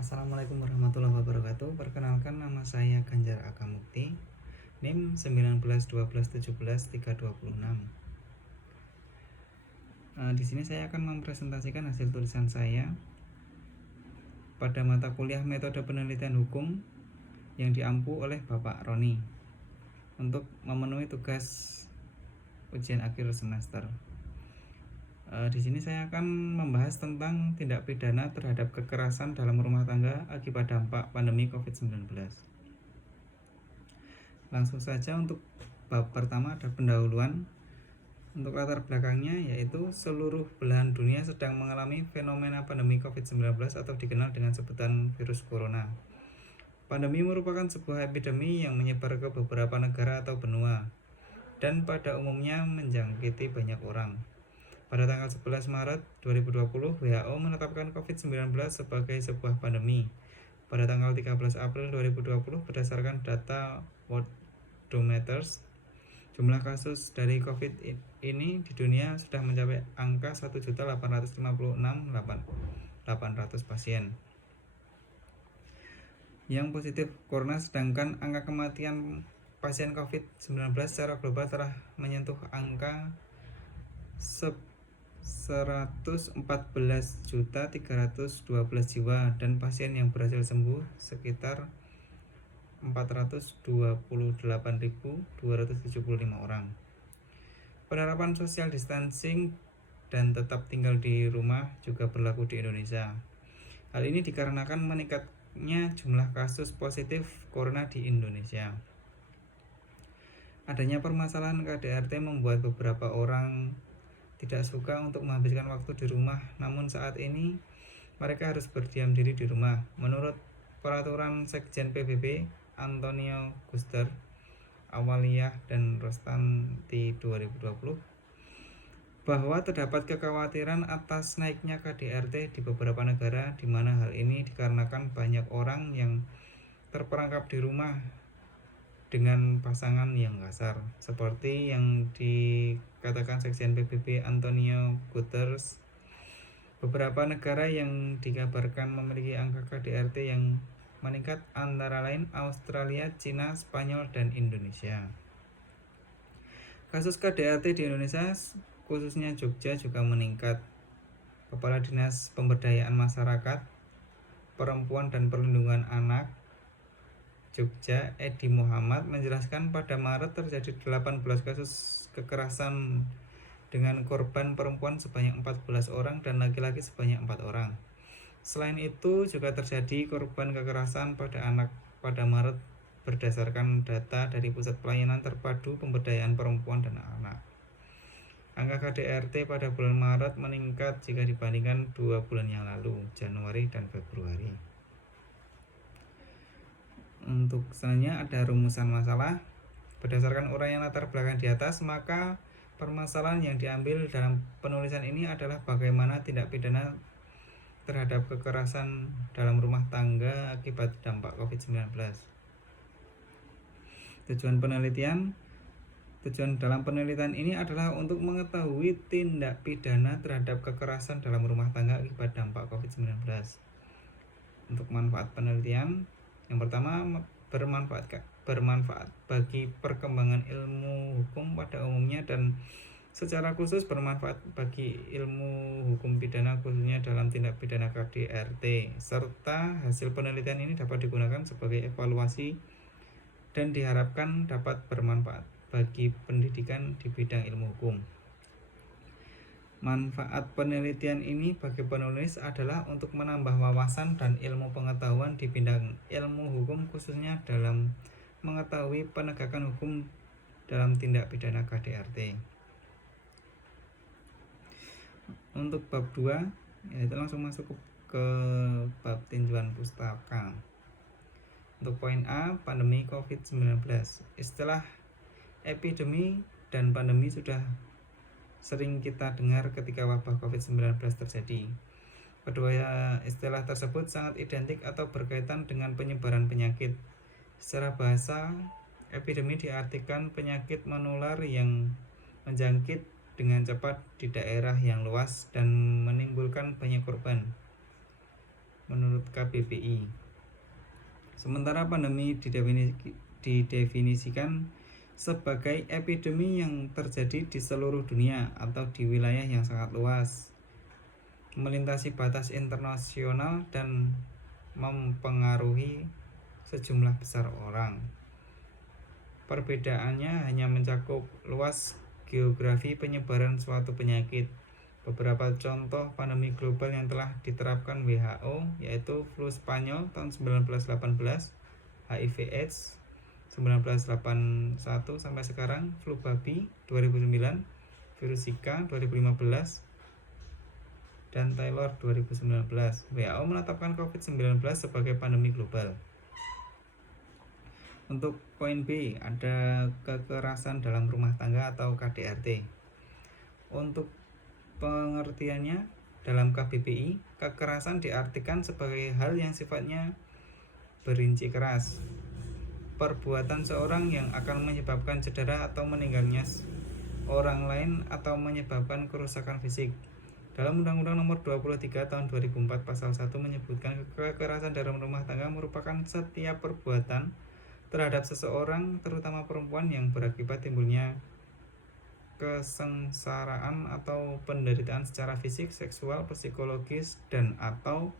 Assalamualaikum warahmatullahi wabarakatuh. Perkenalkan, nama saya Ganjar Aka Mukti, NIM 19 12 17 326. Di sini saya akan mempresentasikan hasil tulisan saya pada mata kuliah Metode Penelitian Hukum yang diampu oleh Bapak Roni untuk memenuhi tugas ujian akhir semester. Di sini saya akan membahas tentang tindak pidana terhadap kekerasan dalam rumah tangga akibat dampak pandemi COVID-19. Langsung saja, untuk bab pertama ada pendahuluan. Untuk latar belakangnya, yaitu seluruh belahan dunia sedang mengalami fenomena pandemi COVID-19 atau dikenal dengan sebutan virus corona. Pandemi merupakan sebuah epidemi yang menyebar ke beberapa negara atau benua dan pada umumnya menjangkiti banyak orang. Pada tanggal 11 Maret 2020, WHO menetapkan COVID-19 sebagai sebuah pandemi. Pada tanggal 13 April 2020, berdasarkan data Worldometers, jumlah kasus dari COVID ini di dunia sudah mencapai angka 1.856.800 pasien yang positif corona, sedangkan angka kematian pasien COVID-19 secara global telah menyentuh angka 114.312 jiwa dan pasien yang berhasil sembuh sekitar 428.275 orang. Penerapan social distancing dan tetap tinggal di rumah juga berlaku di Indonesia. Hal ini dikarenakan meningkatnya jumlah kasus positif corona di Indonesia. Adanya permasalahan KDRT membuat beberapa orang tidak suka untuk menghabiskan waktu di rumah, namun saat ini mereka harus berdiam diri di rumah. Menurut peraturan Sekjen PBB Antonio Guster, Awaliyah dan Rostanti 2020, bahwa terdapat kekhawatiran atas naiknya KDRT di beberapa negara, di mana hal ini dikarenakan banyak orang yang terperangkap di rumah dengan pasangan yang kasar, seperti yang dikatakan Sekjen PBB Antonio Guterres. Beberapa negara yang dikabarkan memiliki angka KDRT yang meningkat antara lain Australia, Cina, Spanyol, dan Indonesia. Kasus KDRT di Indonesia, khususnya Jogja, juga meningkat. Kepala Dinas Pemberdayaan Masyarakat, Perempuan dan Perlindungan Anak Jogja, Edi Muhammad, menjelaskan pada Maret terjadi 18 kasus kekerasan dengan korban perempuan sebanyak 14 orang dan laki-laki sebanyak 4 orang. Selain itu juga terjadi korban kekerasan pada anak pada Maret berdasarkan data dari Pusat Pelayanan Terpadu Pemberdayaan Perempuan dan Anak. Angka KDRT pada bulan Maret meningkat jika dibandingkan 2 bulan yang lalu, Januari dan Februari. Untuk selanjutnya ada rumusan masalah. Berdasarkan uraian latar belakang di atas, maka permasalahan yang diambil dalam penulisan ini adalah bagaimana tindak pidana terhadap kekerasan dalam rumah tangga akibat dampak COVID-19. Tujuan dalam penelitian ini adalah untuk mengetahui tindak pidana terhadap kekerasan dalam rumah tangga akibat dampak COVID-19. Untuk manfaat penelitian, yang pertama, bermanfaat bagi perkembangan ilmu hukum pada umumnya dan secara khusus bermanfaat bagi ilmu hukum pidana, khususnya dalam tindak pidana KDRT, serta hasil penelitian ini dapat digunakan sebagai evaluasi dan diharapkan dapat bermanfaat bagi pendidikan di bidang ilmu hukum. Manfaat penelitian ini bagi penulis adalah untuk menambah wawasan dan ilmu pengetahuan di bidang ilmu hukum, khususnya dalam mengetahui penegakan hukum dalam tindak pidana KDRT. Untuk bab 2, yaitu langsung masuk ke bab tinjauan pustaka. Untuk poin A, pandemi COVID-19. Istilah epidemi dan pandemi sudah sering kita dengar ketika wabah COVID-19 terjadi. Kedua istilah tersebut sangat identik atau berkaitan dengan penyebaran penyakit. Secara bahasa, epidemi diartikan penyakit menular yang menjangkit dengan cepat di daerah yang luas dan menimbulkan banyak korban. Menurut menurut KBBI. Sementara pandemi didefinisikan sebagai epidemi yang terjadi di seluruh dunia atau di wilayah yang sangat luas, melintasi batas internasional dan mempengaruhi sejumlah besar orang. Perbedaannya hanya mencakup luas geografi penyebaran suatu penyakit. Beberapa contoh pandemi global yang telah diterapkan WHO yaitu flu Spanyol tahun 1918, HIV AIDS 1981 sampai sekarang, flu babi 2009, virus Zika 2015, dan Taylor 2019. WHO menetapkan COVID-19 sebagai pandemi global. Untuk poin B, ada kekerasan dalam rumah tangga atau KDRT. Untuk pengertiannya dalam KBBI, kekerasan diartikan sebagai hal yang sifatnya berinci keras, perbuatan seorang yang akan menyebabkan cedera atau meninggalnya orang lain atau menyebabkan kerusakan fisik. Dalam Undang-Undang Nomor 23 Tahun 2004 Pasal 1 menyebutkan kekerasan dalam rumah tangga merupakan setiap perbuatan terhadap seseorang, terutama perempuan, yang berakibat timbulnya kesengsaraan atau penderitaan secara fisik, seksual, psikologis, dan atau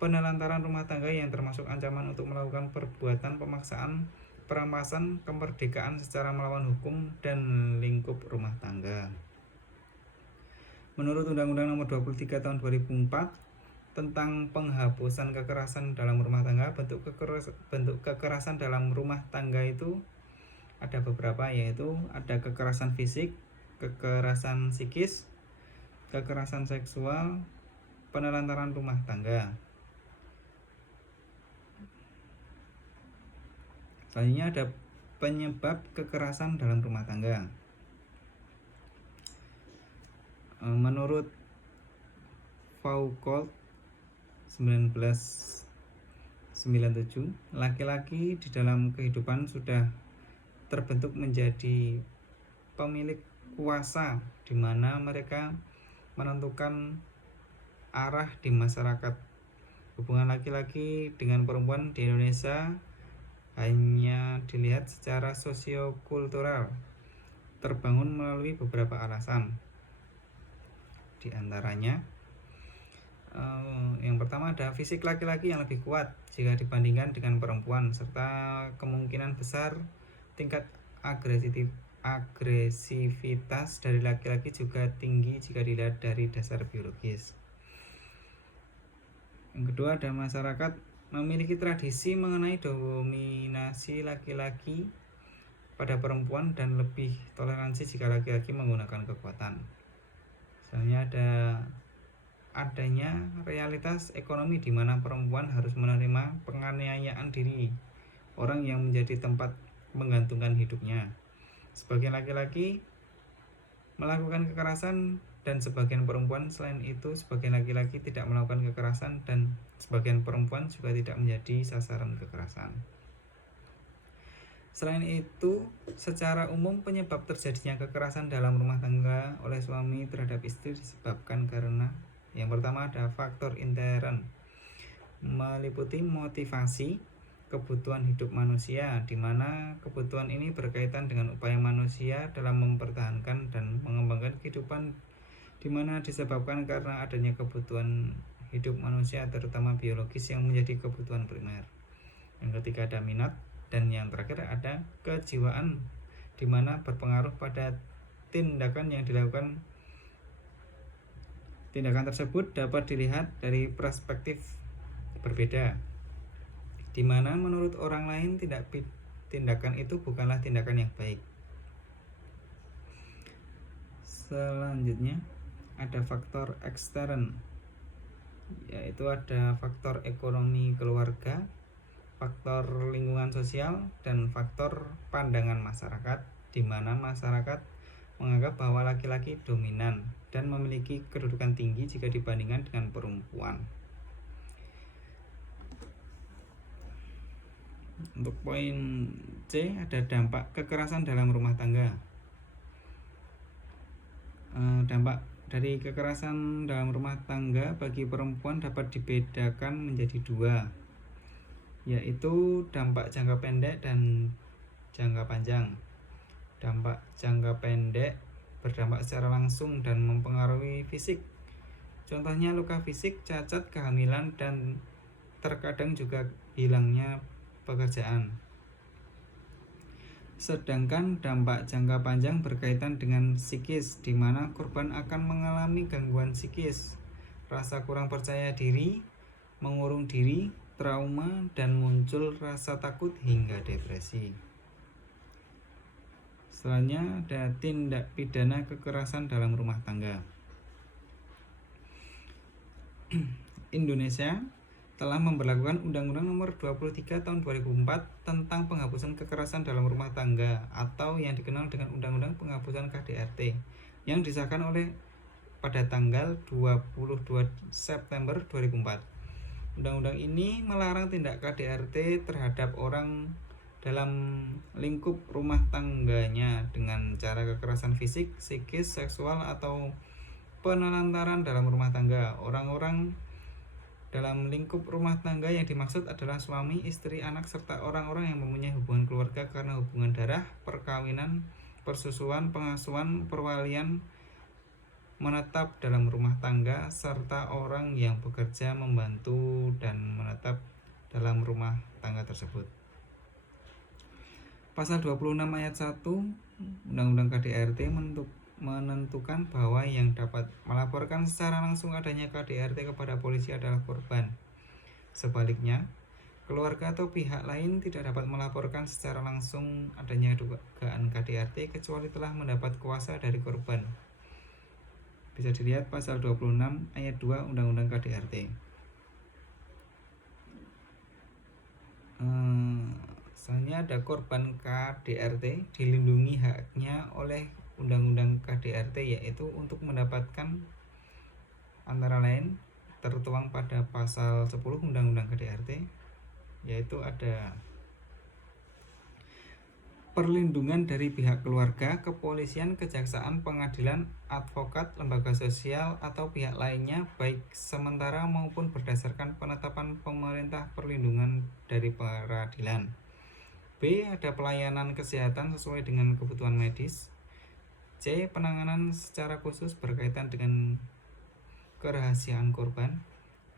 penelantaran rumah tangga yang termasuk ancaman untuk melakukan perbuatan pemaksaan, perampasan kemerdekaan secara melawan hukum dan lingkup rumah tangga. Menurut Undang-Undang Nomor 23 Tahun 2004 tentang penghapusan kekerasan dalam rumah tangga, bentuk kekerasan dalam rumah tangga itu ada beberapa, yaitu ada kekerasan fisik, kekerasan psikis, kekerasan seksual, penelantaran rumah tangga. Selanjutnya ada penyebab kekerasan dalam rumah tangga. Menurut Foucault 1997, laki-laki di dalam kehidupan sudah terbentuk menjadi pemilik kuasa, di mana mereka menentukan arah di masyarakat. Hubungan laki-laki dengan perempuan di Indonesia hanya dilihat secara sosiokultural, terbangun melalui beberapa alasan. Di antaranya, yang pertama ada fisik laki-laki yang lebih kuat jika dibandingkan dengan perempuan, serta kemungkinan besar tingkat agresivitas dari laki-laki juga tinggi jika dilihat dari dasar biologis. Yang kedua, ada masyarakat memiliki tradisi mengenai dominasi laki-laki pada perempuan dan lebih toleransi jika laki-laki menggunakan kekuatan. Misalnya adanya realitas ekonomi di mana perempuan harus menerima penganiayaan diri orang yang menjadi tempat menggantungkan hidupnya. Sebagian laki-laki melakukan kekerasan dan sebagian perempuan. Selain itu, sebagian laki-laki tidak melakukan kekerasan dan sebagian perempuan juga tidak menjadi sasaran kekerasan. Selain itu, secara umum penyebab terjadinya kekerasan dalam rumah tangga oleh suami terhadap istri disebabkan karena yang pertama ada faktor intern, meliputi motivasi, kebutuhan hidup manusia, di mana kebutuhan ini berkaitan dengan upaya manusia dalam mempertahankan dan mengembangkan kehidupan, di mana disebabkan karena adanya kebutuhan hidup manusia terutama biologis yang menjadi kebutuhan primer. Yang ketiga ada minat, dan yang terakhir ada kejiwaan, di mana berpengaruh pada tindakan yang dilakukan. Tindakan tersebut dapat dilihat dari perspektif berbeda, di mana menurut orang lain tindakan itu bukanlah tindakan yang baik. Selanjutnya ada faktor ekstern, yaitu ada faktor ekonomi keluarga, faktor lingkungan sosial, dan faktor pandangan masyarakat, di mana masyarakat menganggap bahwa laki-laki dominan dan memiliki kedudukan tinggi jika dibandingkan dengan perempuan. Untuk poin C ada dampak kekerasan dalam rumah tangga. Dampak Dari kekerasan dalam rumah tangga bagi perempuan dapat dibedakan menjadi dua, yaitu dampak jangka pendek dan jangka panjang. Dampak jangka pendek berdampak secara langsung dan mempengaruhi fisik. Contohnya luka fisik, cacat, kehamilan, dan terkadang juga hilangnya pekerjaan. Sedangkan dampak jangka panjang berkaitan dengan psikis, di mana korban akan mengalami gangguan psikis, rasa kurang percaya diri, mengurung diri, trauma, dan muncul rasa takut hingga depresi. Selanjutnya ada tindak pidana kekerasan dalam rumah tangga. Indonesia telah memberlakukan Undang-Undang Nomor 23 Tahun 2004 tentang penghapusan kekerasan dalam rumah tangga atau yang dikenal dengan Undang-Undang Penghapusan KDRT yang disahkan pada tanggal 22 September 2004. Undang-undang ini melarang tindak KDRT terhadap orang dalam lingkup rumah tangganya dengan cara kekerasan fisik, psikis, seksual, atau penelantaran dalam rumah tangga. Orang-orang dalam lingkup rumah tangga yang dimaksud adalah suami, istri, anak, serta orang-orang yang mempunyai hubungan keluarga karena hubungan darah, perkawinan, persusuan, pengasuhan, perwalian, menetap dalam rumah tangga, serta orang yang bekerja, membantu, dan menetap dalam rumah tangga tersebut. Pasal 26 ayat 1 Undang-Undang KDRT menentukan bahwa yang dapat melaporkan secara langsung adanya KDRT kepada polisi adalah korban. Sebaliknya, keluarga atau pihak lain tidak dapat melaporkan secara langsung adanya dugaan KDRT kecuali telah mendapat kuasa dari korban. Bisa dilihat pasal 26 ayat 2 Undang-Undang KDRT. Selanjutnya ada korban KDRT dilindungi haknya oleh Undang-Undang KDRT, yaitu untuk mendapatkan antara lain tertuang pada pasal 10 Undang-Undang KDRT, yaitu ada perlindungan dari pihak keluarga, kepolisian, kejaksaan, pengadilan, advokat, lembaga sosial, atau pihak lainnya baik sementara maupun berdasarkan penetapan pemerintah perlindungan dari peradilan. B. Ada pelayanan kesehatan sesuai dengan kebutuhan medis. C. Penanganan secara khusus berkaitan dengan kerahasiaan korban.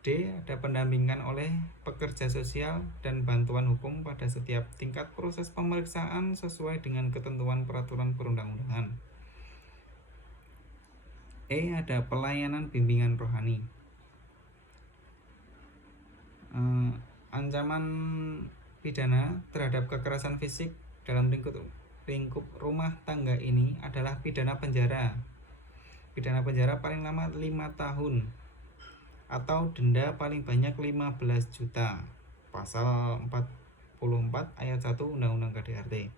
D. Ada pendampingan oleh pekerja sosial dan bantuan hukum pada setiap tingkat proses pemeriksaan sesuai dengan ketentuan peraturan perundang-undangan. E. Ada pelayanan bimbingan rohani. Ancaman pidana terhadap kekerasan fisik dalam lingkup rumah tangga ini adalah pidana penjara. Pidana penjara paling lama 5 tahun atau denda paling banyak 15 juta. Pasal 44 ayat 1 Undang-Undang KDRT.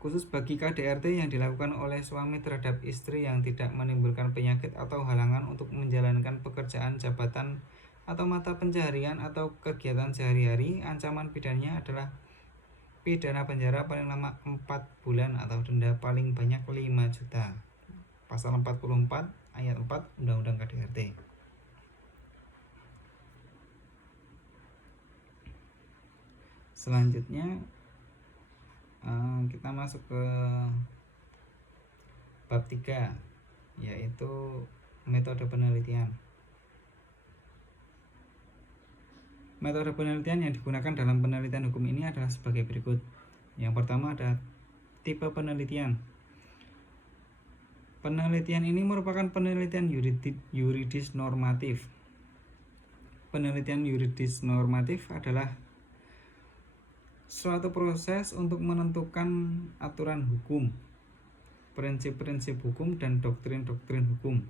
Khusus bagi KDRT yang dilakukan oleh suami terhadap istri yang tidak menimbulkan penyakit atau halangan untuk menjalankan pekerjaan, jabatan, atau mata pencaharian atau kegiatan sehari-hari, ancaman pidananya adalah pidana penjara paling lama 4 bulan atau denda paling banyak 5 juta. Pasal 44 ayat 4 Undang-Undang KDRT. Selanjutnya kita masuk ke bab 3, yaitu metode penelitian. Metode penelitian yang digunakan dalam penelitian hukum ini adalah sebagai berikut. Yang pertama ada tipe penelitian. Penelitian ini merupakan penelitian yuridis normatif. Penelitian yuridis normatif adalah suatu proses untuk menentukan aturan hukum, prinsip-prinsip hukum, dan doktrin-doktrin hukum.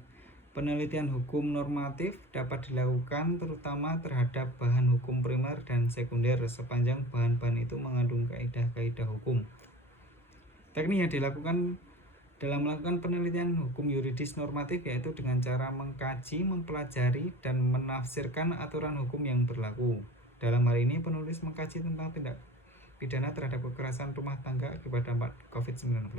Penelitian hukum normatif dapat dilakukan terutama terhadap bahan hukum primer dan sekunder sepanjang bahan-bahan itu mengandung kaidah-kaidah hukum. Teknik yang dilakukan dalam melakukan penelitian hukum yuridis normatif yaitu dengan cara mengkaji, mempelajari, dan menafsirkan aturan hukum yang berlaku. Dalam hal ini penulis mengkaji tentang tindak pidana terhadap kekerasan rumah tangga akibat dampak COVID-19.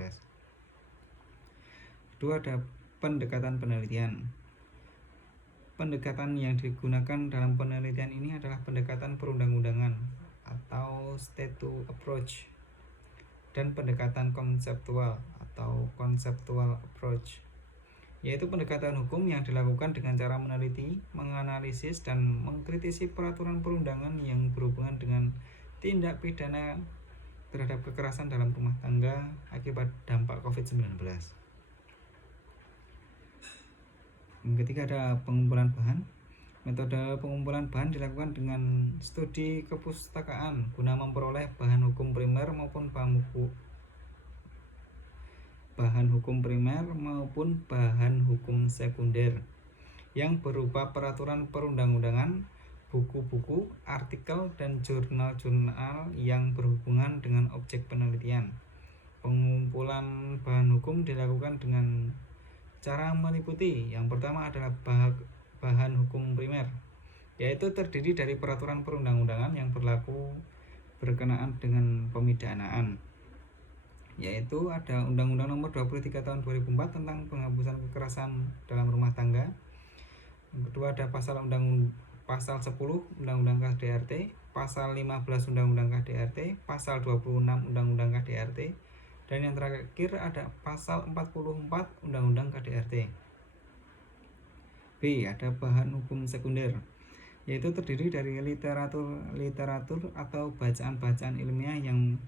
Kedua ada pendekatan penelitian. Pendekatan yang digunakan dalam penelitian ini adalah pendekatan perundang-undangan atau statute approach dan pendekatan konseptual atau conceptual approach, yaitu pendekatan hukum yang dilakukan dengan cara meneliti, menganalisis, dan mengkritisi peraturan perundangan yang berhubungan dengan tindak pidana terhadap kekerasan dalam rumah tangga akibat dampak COVID-19. Yang ketiga ada pengumpulan bahan. Metode pengumpulan bahan dilakukan dengan studi kepustakaan guna memperoleh bahan hukum primer maupun bahan hukum sekunder yang berupa peraturan perundang-undangan, buku-buku, artikel, dan jurnal-jurnal yang berhubungan dengan objek penelitian. Pengumpulan bahan hukum dilakukan dengan cara meliputi. Yang pertama adalah bahan hukum primer, yaitu terdiri dari peraturan perundang-undangan yang berlaku berkenaan dengan pemidanaan, yaitu ada Undang-Undang Nomor 23 Tahun 2004 tentang penghapusan kekerasan dalam rumah tangga. Yang kedua ada pasal 10 Undang-Undang KDRT, pasal 15 Undang-Undang KDRT, pasal 26 Undang-Undang KDRT, dan yang terakhir ada pasal 44 Undang-Undang KDRT. B. Ada bahan hukum sekunder, yaitu terdiri dari literatur atau bacaan-bacaan ilmiah yang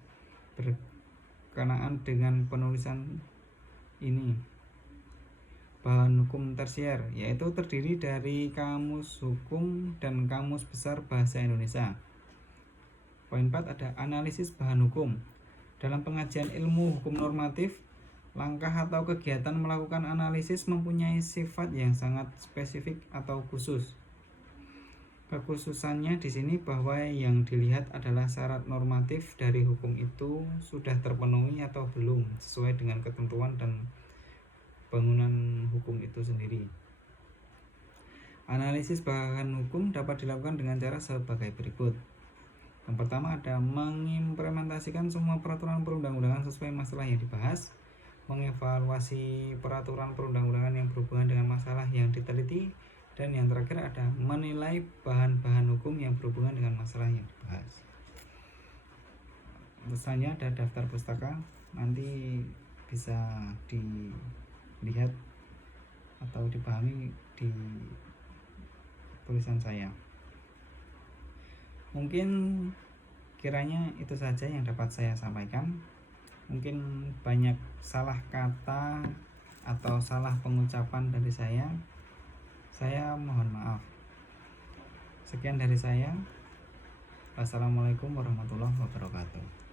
berkenaan dengan penulisan ini. Bahan hukum tersier, yaitu terdiri dari kamus hukum dan kamus besar bahasa Indonesia. Poin 4 ada analisis bahan hukum. Dalam pengajian ilmu hukum normatif, langkah atau kegiatan melakukan analisis mempunyai sifat yang sangat spesifik atau khusus. Kekhususannya di sini bahwa yang dilihat adalah syarat normatif dari hukum itu sudah terpenuhi atau belum sesuai dengan ketentuan dan bangunan hukum itu sendiri. Analisis bahan hukum dapat dilakukan dengan cara sebagai berikut. Yang pertama ada mengimplementasikan semua peraturan perundang-undangan sesuai masalah yang dibahas, mengevaluasi peraturan perundang-undangan yang berhubungan dengan masalah yang diteliti, dan yang terakhir ada menilai bahan-bahan hukum yang berhubungan dengan masalah yang dibahas. Pesannya ada daftar pustaka, nanti bisa dilihat atau dipahami di tulisan saya. Mungkin kiranya itu saja yang dapat saya sampaikan. Mungkin banyak salah kata atau salah pengucapan dari saya mohon maaf. Sekian dari saya. Wassalamualaikum warahmatullahi wabarakatuh.